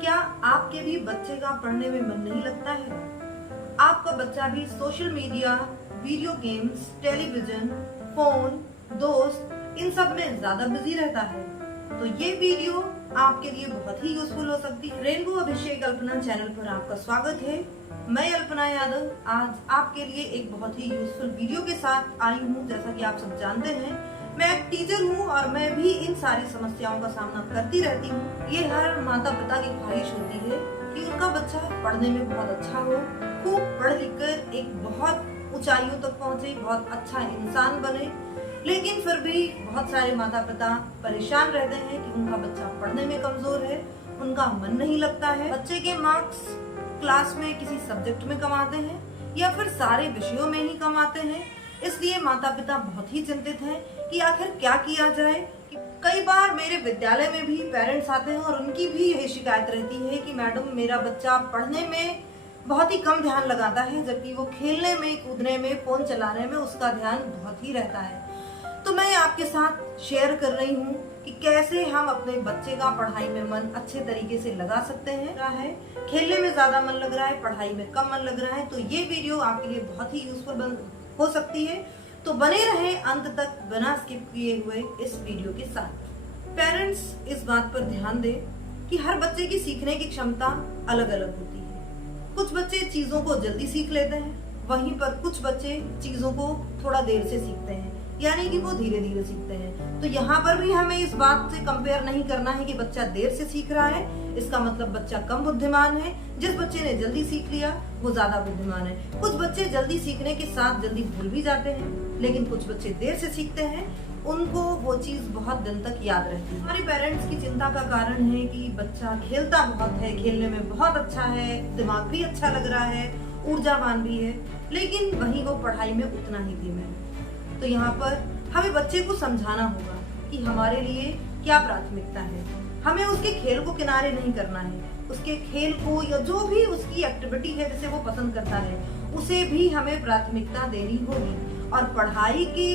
क्या आपके भी बच्चे का पढ़ने में मन नहीं लगता है? आपका बच्चा भी social media, video games, television, phone, दोस्त इन सब में ज्यादा बिजी रहता है? तो ये वीडियो आपके लिए बहुत ही यूजफुल हो सकती है। रेनबो अभिषेक अल्पना चैनल पर आपका स्वागत है। मैं अल्पना यादव आज आपके लिए एक बहुत ही यूजफुल वीडियो के साथ आई हूँ। जैसा कि आप सब जानते हैं, मैं एक टीचर हूँ और मैं भी इन सारी समस्याओं का सामना करती रहती हूँ। ये हर माता पिता की ख्वाहिश होती है कि उनका बच्चा पढ़ने में बहुत अच्छा हो, खूब पढ़ लिख कर एक बहुत ऊंचाइयों तक पहुँचे, बहुत अच्छा इंसान बने। लेकिन फिर भी बहुत सारे माता पिता परेशान रहते हैं कि उनका बच्चा पढ़ने में कमजोर है, उनका मन नहीं लगता है। बच्चे के मार्क्स क्लास में किसी सब्जेक्ट में कम आते हैं या फिर सारे विषयों में ही कम आते हैं। इसलिए माता पिता बहुत ही चिंतित हैं कि आखिर क्या किया जाए। कई बार मेरे विद्यालय में भी पेरेंट्स आते हैं और उनकी भी यही शिकायत रहती है कि मैडम, मेरा बच्चा पढ़ने में बहुत ही कम ध्यान लगाता है, जबकि वो खेलने में, कूदने में, फोन चलाने में उसका ध्यान बहुत ही रहता है। तो मैं आपके साथ शेयर कर रही हूँ कि कैसे हम अपने बच्चे का पढ़ाई में मन अच्छे तरीके से लगा सकते हैं। खेलने में ज्यादा मन लग रहा है, पढ़ाई में कम मन लग रहा है, तो ये वीडियो आपके लिए बहुत ही यूजफुल हो सकती है। तो बने रहे अंत तक बिना स्किप किए हुए इस वीडियो के साथ। पेरेंट्स इस बात पर ध्यान दें कि हर बच्चे की सीखने की क्षमता अलग अलग होती है। कुछ बच्चे चीजों को जल्दी सीख लेते हैं, वहीं पर कुछ बच्चे चीजों को थोड़ा देर से सीखते हैं, यानी कि वो धीरे धीरे सीखते हैं। तो यहाँ पर भी हमें इस बात से कंपेयर नहीं करना है कि बच्चा देर से सीख रहा है, इसका मतलब बच्चा कम बुद्धिमान है। जिस बच्चे ने जल्दी सीख लिया वो ज्यादा बुद्धिमान है। कुछ बच्चे जल्दी सीखने के साथ जल्दी भूल भी जाते हैं, लेकिन कुछ बच्चे देर से सीखते हैं, उनको वो चीज बहुत दिन तक याद रहती है। हमारे पेरेंट्स की चिंता का कारण है कि बच्चा खेलता बहुत है, खेलने में बहुत अच्छा है, दिमाग भी अच्छा लग रहा है, ऊर्जावान भी है, लेकिन वहीं वो पढ़ाई में उतना ही धीमे है। तो यहाँ पर हमें बच्चे को समझाना होगा कि हमारे लिए क्या प्राथमिकता है। हमें उसके खेल को किनारे नहीं करना है, उसके खेल को या जो भी उसकी एक्टिविटी है जिसे वो पसंद करता है उसे भी हमें प्राथमिकता देनी होगी। और पढ़ाई की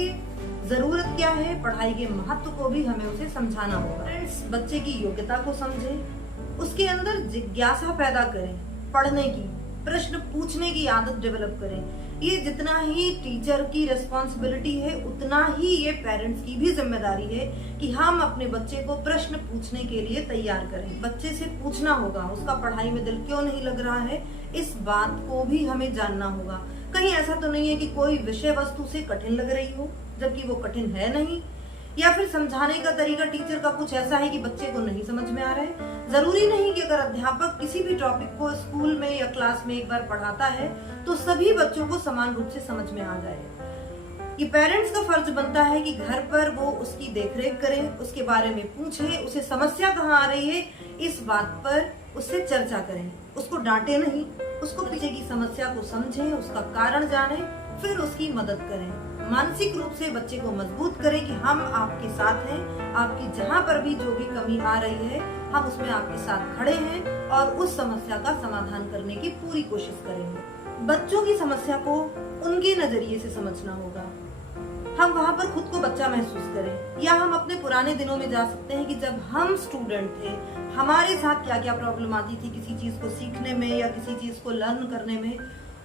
जरूरत क्या है, पढ़ाई के महत्व को भी हमें उसे समझाना होगा। फ्रेंड्स, बच्चे की योग्यता को समझें, उसके अंदर जिज्ञासा पैदा करें, पढ़ने की, प्रश्न पूछने की आदत डेवलप करें। ये जितना ही टीचर की रिस्पॉन्सिबिलिटी है उतना ही ये पेरेंट्स की भी जिम्मेदारी है कि हम अपने बच्चे को प्रश्न पूछने के लिए तैयार करें। बच्चे से पूछना होगा उसका पढ़ाई में दिल क्यों नहीं लग रहा है, इस बात को भी हमें जानना होगा। कहीं ऐसा तो नहीं है कि कोई विषय वस्तु से कठिन लग रही हो जबकि वो कठिन है नहीं, या फिर समझाने का तरीका टीचर का कुछ ऐसा है कि बच्चे को नहीं समझ में आ रहा है। जरूरी नहीं कि अगर अध्यापक किसी भी टॉपिक को स्कूल में या क्लास में एक बार पढ़ाता है तो सभी बच्चों को समान रूप से समझ में आ जाए। ये पेरेंट्स का फर्ज बनता है कि घर पर वो उसकी देखरेख करें, उसके बारे में पूछे, उसे समस्या कहाँ आ रही है इस बात पर उससे चर्चा करें, उसको डांटे नहीं, उसको पीछे की समस्या को समझें, उसका कारण जाने, फिर उसकी मदद करें। मानसिक रूप से बच्चे को मजबूत करें कि हम आपके साथ हैं, आपकी जहाँ पर भी जो भी कमी आ रही है हम उसमें आपके साथ खड़े हैं और उस समस्या का समाधान करने की पूरी कोशिश करेंगे। बच्चों की समस्या को उनके नजरिए से समझना होगा। हम वहाँ पर खुद को बच्चा महसूस करें, या हम अपने पुराने दिनों में जा सकते हैं कि जब हम स्टूडेंट थे हमारे साथ क्या क्या प्रॉब्लम आती थी किसी चीज को सीखने में या किसी चीज को लर्न करने में।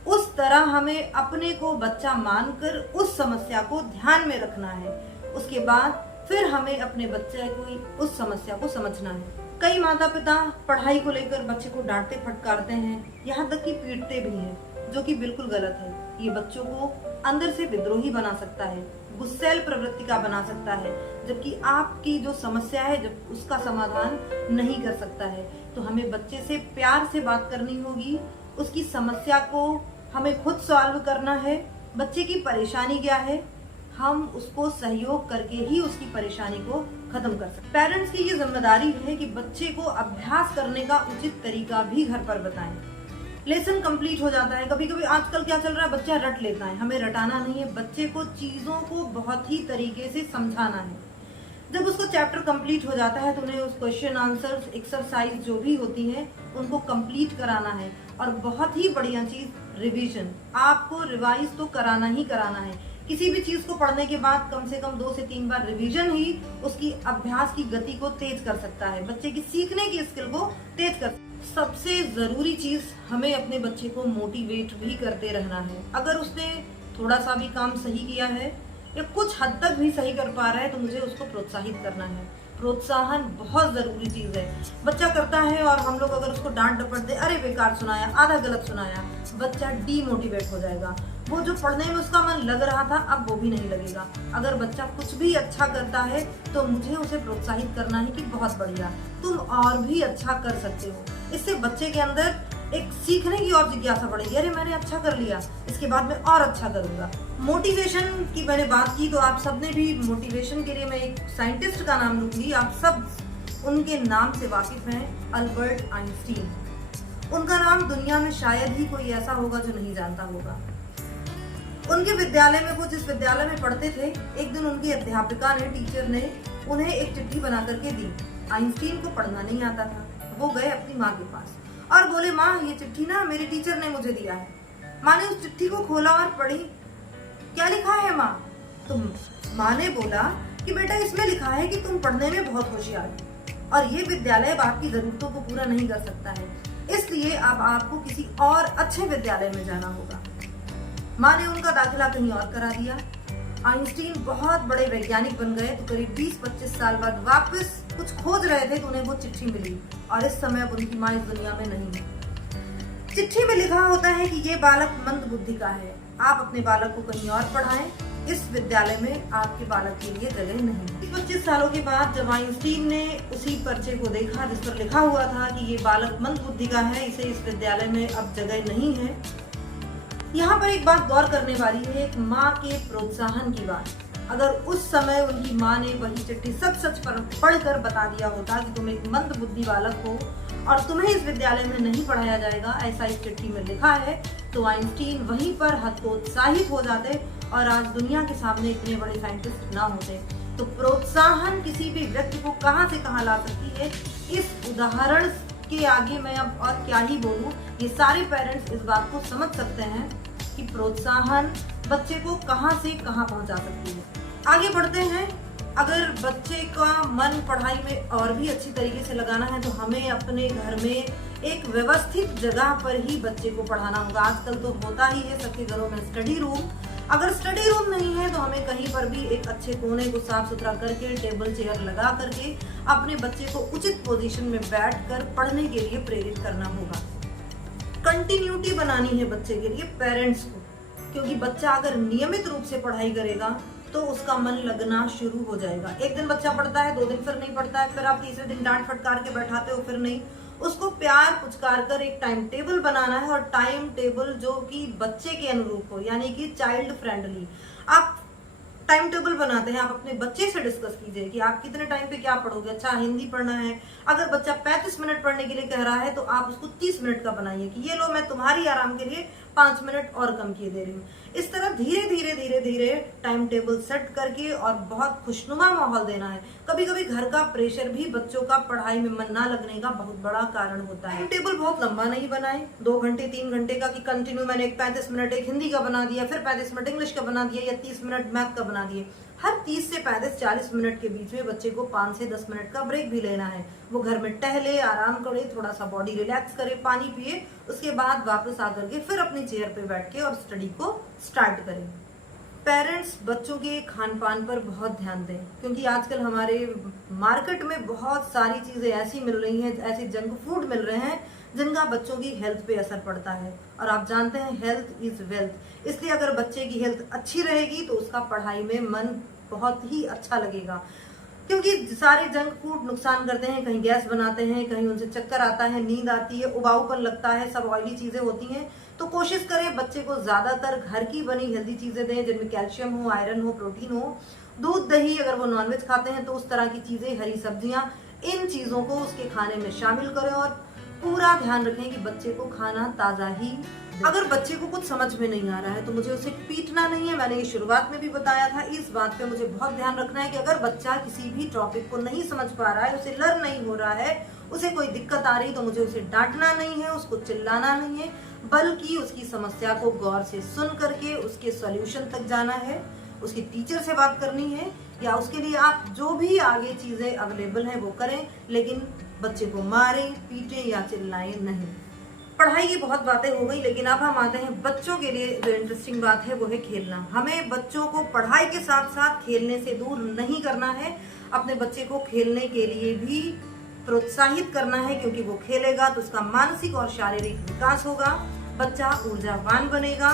उस तरह हमें अपने को बच्चा मानकर उस समस्या को ध्यान में रखना है। उसके बाद फिर हमें अपने बच्चे को उस समस्या को समझना है। कई माता पिता पढ़ाई को लेकर बच्चे को डांटते फटकारते हैं, यहाँ तक कि पीटते भी हैं, जो कि बिल्कुल गलत है। ये बच्चों को अंदर से विद्रोही बना सकता है, गुस्सैल प्रवृत्ति का बना सकता है, जबकि आपकी जो समस्या है जब उसका समाधान नहीं कर सकता है। तो हमें बच्चे से प्यार से बात करनी होगी, उसकी समस्या को हमें खुद सॉल्व करना है। बच्चे की परेशानी क्या है, हम उसको सहयोग करके ही उसकी परेशानी को खत्म कर सकते। पेरेंट्स की ये जिम्मेदारी है कि बच्चे को अभ्यास करने का उचित तरीका भी घर पर बताएं। लेसन कंप्लीट हो जाता है, कभी कभी आजकल क्या चल रहा है, बच्चा रट लेता है। हमें रटाना नहीं है, बच्चे को चीजों को बहुत ही तरीके से समझाना है। जब उसको चैप्टर कंप्लीट हो जाता है तो उन्हें उस क्वेश्चन आंसर एक्सरसाइज जो भी होती है उनको कंप्लीट कराना है। और बहुत ही बढ़िया चीज रिवीजन, आपको रिवाइज तो कराना ही कराना है। किसी भी चीज को पढ़ने के बाद कम से कम 2 से 3 बार रिवीजन ही उसकी अभ्यास की गति को तेज कर सकता है, बच्चे की सीखने की स्किल को तेज कर सकता है। सबसे जरूरी चीज हमें अपने बच्चे को मोटिवेट भी करते रहना है। अगर उसने थोड़ा सा भी काम सही किया है या कुछ हद तक भी सही कर पा रहा है तो मुझे उसको प्रोत्साहित करना है। प्रोत्साहन बहुत जरूरी चीज है। बच्चा करता है और हम लोग अगर उसको डांट डपट दे, अरे बेकार सुनाया, आधा गलत सुनाया, बच्चा डीमोटिवेट हो जाएगा। वो जो पढ़ने में उसका मन लग रहा था अब वो भी नहीं लगेगा। अगर बच्चा कुछ भी अच्छा करता है तो मुझे उसे प्रोत्साहित करना है कि बहुत बढ़िया, तुम और भी अच्छा कर सकते हो। इससे बच्चे के अंदर एक सीखने की और जिज्ञासा बढ़ेगी, अरे मैंने अच्छा कर लिया, इसके बाद मैं और अच्छा करूंगा। मोटिवेशन की मैंने बात की तो आप सबने भी मोटिवेशन के लिए मैं एक साइंटिस्ट का नाम लूंगी। आप सब उनके नाम से वाकिफ हैं, अल्बर्ट आइंस्टीन। उनका नाम दुनिया में शायद ही कोई ऐसा होगा जो नहीं जानता होगा। उनके विद्यालय में, वो जिस विद्यालय में पढ़ते थे, एक दिन उनकी अध्यापिका ने, टीचर ने उन्हें एक चिट्ठी बना करके दी। आइंस्टीन को पढ़ना नहीं आता था। वो गए अपनी माँ के पास और बोले, माँ ये चिट्ठी ना मेरे टीचर ने मुझे दिया है। माँ ने उस चिट्ठी को खोला और पढ़ी। क्या लिखा है माँ? तो माँ ने बोला कि बेटा इसमें लिखा है कि तुम पढ़ने में बहुत होशियार हो और ये विद्यालय अब आपकी जरूरतों को पूरा नहीं कर सकता है, इसलिए अब आपको किसी और अच्छे विद्यालय में जाना होगा। माँ ने उनका दाखिला कहीं और करा दिया। आइंस्टीन बहुत बड़े वैज्ञानिक बन गए तो करीब 20-25 साल बाद वापस कुछ खोज रहे थे तो उन्हें वो चिट्ठी मिली और इस समय अब उनकी माँ इस दुनिया में नहीं है। चिट्ठी में लिखा होता है कि ये बालक मंद बुद्धि का है, आप अपने बालक को कहीं और पढ़ाएं, इस विद्यालय में आपके बालक के लिए जगह नहीं। 25 सालों के बाद जब आइंस्टीन ने उसी पर्चे को देखा जिस पर लिखा हुआ था कि ये बालक मंद बुद्धि का है, इसे इस विद्यालय में अब जगह नहीं है, यहाँ पर एक बात गौर करने वाली है, एक माँ के प्रोत्साहन की बात। अगर उस समय उनकी माँ ने वही चिट्ठी सच सच पर पढ़कर बता दिया होता कि तुम एक मंद बुद्धि बालक हो और तुम्हें इस विद्यालय में नहीं पढ़ाया जाएगा, ऐसा इस चिट्ठी में लिखा है, तो आइंस्टीन वहीं पर हतोत्साहित हो जाते और आज दुनिया के सामने इतने बड़े साइंटिस्ट ना होते। तो प्रोत्साहन किसी भी व्यक्ति को कहाँ से कहाँ ला सकती है, इस उदाहरण के आगे मैं अब और क्या ही बोलूं। ये सारे पेरेंट्स इस बात को समझ सकते हैं कि प्रोत्साहन बच्चे को कहां से कहां पहुंचा सकती है। आगे बढ़ते हैं। अगर बच्चे का मन पढ़ाई में और भी अच्छी तरीके से लगाना है तो हमें अपने घर में एक व्यवस्थित जगह पर ही बच्चे को पढ़ाना होगा। आजकल तो होता ही है सबके घरों में स्टडी रूम। अगर स्टडी रूम नहीं है तो हमें कहीं पर भी एक अच्छे कोने को साफ सुथरा करके टेबल चेयर लगा करके अपने बच्चे को उचित पोजीशन में बैठकर पढ़ने के लिए प्रेरित करना होगा। कंटिन्यूटी बनानी है बच्चे के लिए पेरेंट्स को, क्योंकि बच्चा अगर नियमित रूप से पढ़ाई करेगा तो उसका मन लगना शुरू हो जाएगा। एक दिन बच्चा पढ़ता है, 2 दिन फिर नहीं पढ़ता है, फिर आप तीसरे दिन डांट फटकार के बैठाते हो, फिर नहीं। उसको प्यार पुचकार कर एक टाइम टेबल बनाना है और टाइम टेबल जो कि बच्चे के अनुरूप हो, यानी कि चाइल्ड फ्रेंडली। आप टाइम टेबल बनाते हैं, आप अपने बच्चे से डिस्कस कीजिए कि आप कितने टाइम पे क्या पढ़ोगे। अच्छा हिंदी पढ़ना है, अगर बच्चा 35 मिनट पढ़ने के लिए कह रहा है तो आप उसको 30 मिनट का बनाइए कि ये लो मैं तुम्हारी आराम के लिए 5 मिनट और कम किए दे रही हूँ। इस तरह धीरे धीरे धीरे धीरे टाइम टेबल सेट करके और बहुत खुशनुमा माहौल देना है। कभी कभी घर का प्रेशर भी बच्चों का पढ़ाई में मन ना लगने का बहुत बड़ा कारण होता है। टाइम टेबल बहुत लंबा नहीं बनाए, 2 घंटे 3 घंटे का कि कंटिन्यू मैंने एक 35 मिनट एक हिंदी का बना दिया, फिर 35 मिनट इंग्लिश का बना दिया या 30 मिनट मैथ का बना दिए। हर 30 से 35-40 मिनट के बीच में बच्चे को 5 से 10 मिनट का ब्रेक भी लेना है। वो घर में टहले, आराम करे, थोड़ा सा बॉडी रिलैक्स करे, पानी पिए, उसके बाद वापस आकर के फिर अपनी चेयर पे बैठ के और स्टडी को स्टार्ट करें। पेरेंट्स बच्चों के खान पान पर बहुत ध्यान दें, क्योंकि आजकल हमारे मार्केट में बहुत सारी चीजें ऐसी मिल रही हैं, ऐसे जंक फूड मिल रहे हैं जिनका बच्चों की हेल्थ पे असर पड़ता है। और आप जानते हैं हेल्थ इज वेल्थ, इसलिए अगर बच्चे की हेल्थ अच्छी रहेगी तो उसका पढ़ाई में मन बहुत ही अच्छा लगेगा। क्योंकि सारे जंक फूड नुकसान करते हैं, कहीं गैस बनाते हैं, कहीं उनसे चक्कर आता है, नींद आती है, उबाऊपन लगता है, सब ऑयली चीजें होती हैं। तो कोशिश करें बच्चे को ज्यादातर घर की बनी हेल्दी चीजें दें जिनमें कैल्शियम हो, आयरन हो, प्रोटीन हो। दूध, दही, अगर वो नॉनवेज खाते हैं तो उस तरह की चीजें, हरी सब्जियां, इन चीजों को उसके खाने में शामिल करें और पूरा ध्यान रखें कि बच्चे को खाना ताजा ही। अगर बच्चे को कुछ समझ में नहीं आ रहा है तो मुझे उसे पीटना नहीं है। मैंने ये शुरुआत में भी बताया था, इस बात पे मुझे बहुत ध्यान रखना है कि अगर बच्चा किसी भी टॉपिक को नहीं समझ पा रहा है, उसे लर्न नहीं हो रहा है, उसे कोई दिक्कत आ रही तो मुझे उसे डांटना नहीं है, उसको चिल्लाना नहीं है, बल्कि उसकी समस्या को गौर से सुन करके उसके सॉल्यूशन तक जाना है, उसकी टीचर से बात करनी है, या उसके लिए आप जो भी आगे चीजें अवेलेबल हैं वो करें, लेकिन बच्चे को मारें, पीटें या चिल्लाएं नहीं। पढ़ाई की बहुत बातें हो गई, लेकिन अब हम आते हैं बच्चों के लिए जो इंटरेस्टिंग बात है वो है खेलना। हमें बच्चों को पढ़ाई के साथ साथ खेलने से दूर नहीं करना है। अपने बच्चे को खेलने के लिए भी प्रोत्साहित करना है, क्योंकि वो खेलेगा तो उसका मानसिक और शारीरिक विकास होगा, बच्चा ऊर्जावान बनेगा,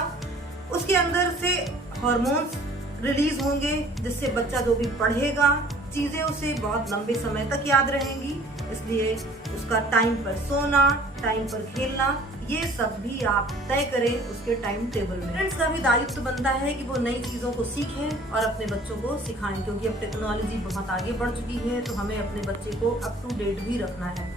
उसके अंदर से हार्मोन्स रिलीज होंगे, जिससे बच्चा जो भी पढ़ेगा चीजें उसे बहुत लंबे समय तक याद रहेंगी। इसलिए उसका टाइम पर सोना, टाइम पर खेलना, ये सब भी आप तय करें उसके टाइम टेबल में। पेरेंट्स का भी दायित्व बनता है कि वो नई चीजों को सीखें और अपने बच्चों को सिखाएं, क्योंकि अब टेक्नोलॉजी बहुत आगे बढ़ चुकी है, तो हमें अपने बच्चे को अप टू डेट भी रखना है।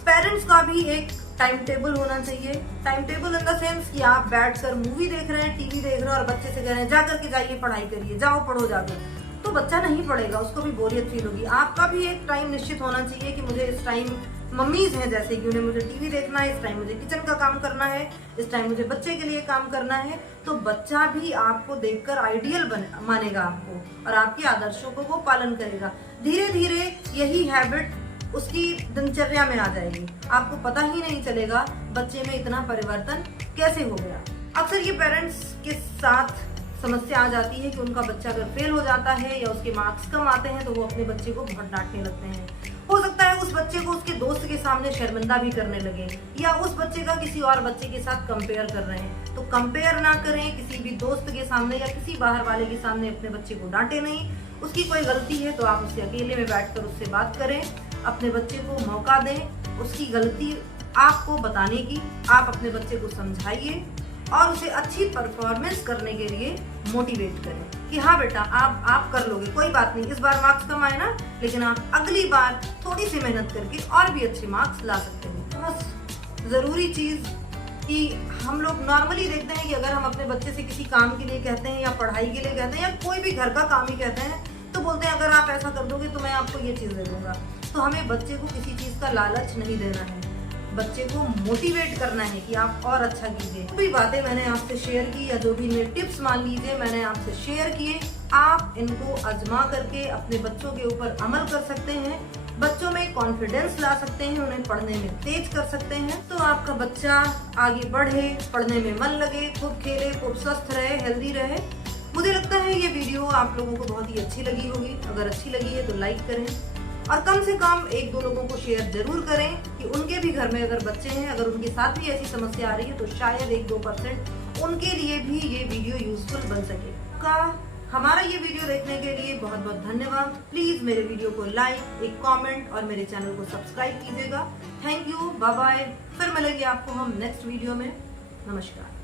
पेरेंट्स का भी एक टाइम टेबल होना चाहिए। Time table in the sense कि आप बैठकर मूवी देख रहे हैं, टीवी देख रहे हैं और बच्चे से कह रहे हैं जा करके जाइए पढ़ाई करिए, जाओ पढ़ो जाकर, तो बच्चा नहीं पढ़ेगा, उसको भी बोरियत फील होगी। आपका भी एक टाइम निश्चित होना चाहिए कि मुझे इस टाइम मम्मीज हैं जैसे कि उन्हें मुझे टीवी देखना है, इस टाइम मुझे किचन का काम करना है, इस टाइम मुझे बच्चे के लिए काम करना है, तो बच्चा भी आपको देखकर आइडियल मानेगा आपको और आपके आदर्शों को वो पालन करेगा। धीरे धीरे यही हैबिट उसकी दिनचर्या में आ जाएगी, आपको पता ही नहीं चलेगा बच्चे में इतना परिवर्तन कैसे हो गया। अक्सर ये पेरेंट्स के साथ समस्या आ जाती है कि उनका बच्चा अगर फेल हो जाता है या उसके मार्क्स कम आते हैं तो वो अपने बच्चे को बहुत डांटने लगते हैं। हो सकता है उस बच्चे को उसके दोस्त के सामने शर्मिंदा भी करने लगे, या उस बच्चे का किसी और बच्चे के साथ कंपेयर कर रहे हैं। तो कंपेयर ना करें किसी भी दोस्त के सामने या किसी बाहर वाले के सामने, अपने बच्चे को डांटे नहीं। उसकी कोई गलती है तो आप उससे अकेले में बैठकर उससे बात करें, अपने बच्चे को मौका दें उसकी गलती आपको बताने की, आप अपने बच्चे को समझाइए और उसे अच्छी परफॉर्मेंस करने के लिए मोटिवेट करें कि हाँ बेटा आप कर लोगे, कोई बात नहीं, इस बार मार्क्स कम आए ना, लेकिन आप अगली बार थोड़ी सी मेहनत करके और भी अच्छे मार्क्स ला सकते हैं। बस जरूरी चीज कि हम लोग नॉर्मली देखते हैं कि अगर हम अपने बच्चे से किसी काम के लिए कहते हैं या पढ़ाई के लिए कहते हैं या कोई भी घर का काम ही कहते हैं, तो बोलते हैं अगर आप ऐसा कर दोगे तो मैं आपको ये चीज दे दूंगा। तो हमें बच्चे को किसी चीज का लालच नहीं देना है, बच्चे को मोटिवेट करना है कि आप और अच्छा कीजिए। जो भी बातें मैंने आपसे शेयर की या जो भी मेरे टिप्स मान लीजिए मैंने आपसे शेयर किए, आप इनको आजमा करके अपने बच्चों के ऊपर अमल कर सकते हैं, बच्चों में कॉन्फिडेंस ला सकते हैं, उन्हें पढ़ने में तेज कर सकते हैं, तो आपका बच्चा आगे बढ़े, पढ़ने में मन लगे, खूब खेले, खूब स्वस्थ रहे, हेल्दी रहे। मुझे लगता है ये वीडियो आप लोगों को बहुत ही अच्छी लगी होगी। अगर अच्छी लगी है तो लाइक करें और कम से कम 1-2 लोगों को शेयर जरूर करें कि उनके भी घर में अगर बच्चे हैं, अगर उनके साथ भी ऐसी समस्या आ रही है तो शायद 1-2% उनके लिए भी ये वीडियो यूजफुल बन सके। हमारा ये वीडियो देखने के लिए बहुत बहुत धन्यवाद। प्लीज मेरे वीडियो को लाइक, एक कमेंट और मेरे चैनल को सब्सक्राइब कीजिएगा। Thank you, bye bye. फिर मिलेंगे आपको हम नेक्स्ट वीडियो में। नमस्कार।